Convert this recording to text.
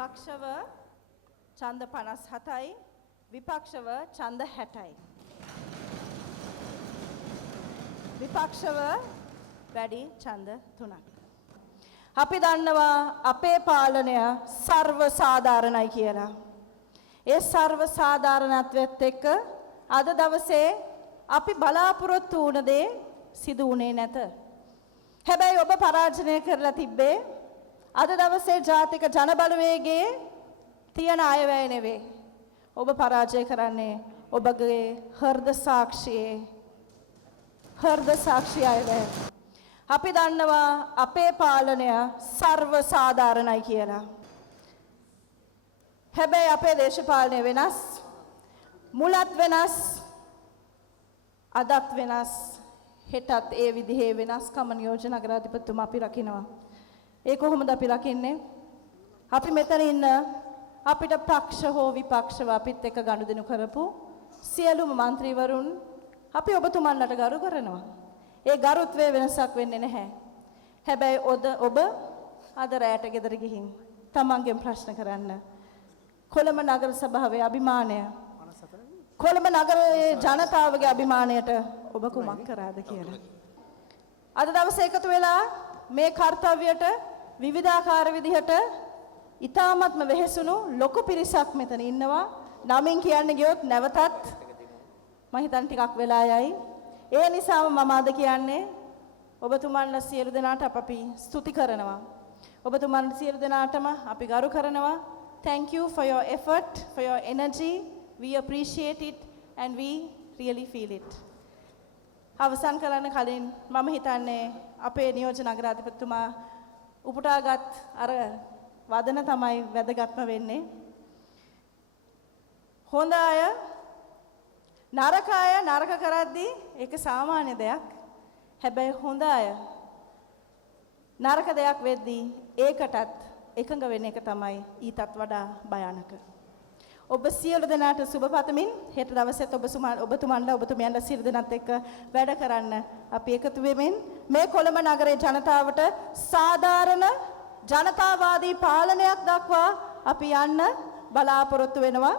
පක්ෂව ඡන්ද 57යි විපක්ෂව ඡන්ද 60යි. විපක්ෂව වැඩි ඡන්ද 3ක්. අපි දන්නවා අපේ පාලනය සර්ව සාධාරණයි කියලා. ඒ සර්ව සාධාරණත්වයට එක්ක අද දවසේ අපි බලාපොරොත්තු වුණ දේ සිදු වුණේ නැත. හැබැයි ඔබ පරාජය කරලා තිබ්බේ අද දවසේ ජාතික ජනබලවේගයේ තියෙන අයවැය නෙවෙයි. ඔබ පරාජය කරන්නේ ඔබගේ හෘද සාක්ෂිය අයවැය. අපි දන්නවා අපේ පාලනය සර්ව සාධාරණයි කියලා. හැබැයි අපේ දේශපාලනය වෙනස්, මුලත් වෙනස්, අදත් වෙනස්, හෙටත් ඒ විදිහේ වෙනස්කම නියෝජ්‍ය නගරාධිපතිතුමා අපි රකින්නවා. ඒ කොහොමද අපි රකින්නේ? අපි මෙතන ඉන්න අපිට පක්ෂ හෝ විපක්ෂව අපිත් එක්ක ගනුදෙනු කරපු සියලුම മന്ത്രിවරුන් අපි ඔබතුමන්ලට ගරු කරනවා. ඒ ගරුත්වයේ වෙනසක් වෙන්නේ නැහැ. හැබැයි ඔබ අද රැට ගෙදර ගිහින් තමන්ගෙන් ප්‍රශ්න කරන්න. කොළඹ නගර සභාවේ අභිමානය, කොළඹ නගරයේ ජනතාවගේ අභිමානයට ඔබ කුමක් කරාද කියලා. අද දවසේ එකතු වෙලා මේ කාර්යයට විවිධාකාර විදිහට ඊ타ත්ම වෙහෙසුණු ලොකු පිරිසක් මෙතන ඉන්නවා. නමින් කියන්න ගියොත් නැවතත් මම හිතන්නේ ටිකක් වෙලා යයි. ඒ නිසාම මම අද කියන්නේ ඔබතුමන්ලා සියලු දෙනාට අපි ස්තුති කරනවා. ඔබතුමන් සියලු දෙනාටම අපි ගරු කරනවා. Thank you for your effort, for your energy. We appreciate it and we really feel it. අවසන් කරන්න කලින් මම හිතන්නේ අපේ නියෝජ්‍ය නගරාධිපතිතුමා උපුටාගත් අර වදන තමයි වැදගත්ම වෙන්නේ. හොඳ අය නරක අය නරක කරද්දී ඒක සාමාන්‍ය දෙයක්. හැබැයි හොඳ අය නරක දෙයක් වෙද්දී ඒකටත් එකඟ වෙන එක තමයි ඊටත් වඩා භයානක. ඔබ සියලු දෙනාට සුබ පතමින් හෙට දවසේත් ඔබතුමන්ලා සියලු දෙනාත් එක්ක වැඩ කරන්න අපි එකතු වෙමින් මේ කොළඹ නගරේ ජනතාවට සාධාරණ ජනතාවාදී පාලනයක් දක්වා අපි යන්න බලාපොරොත්තු වෙනවා.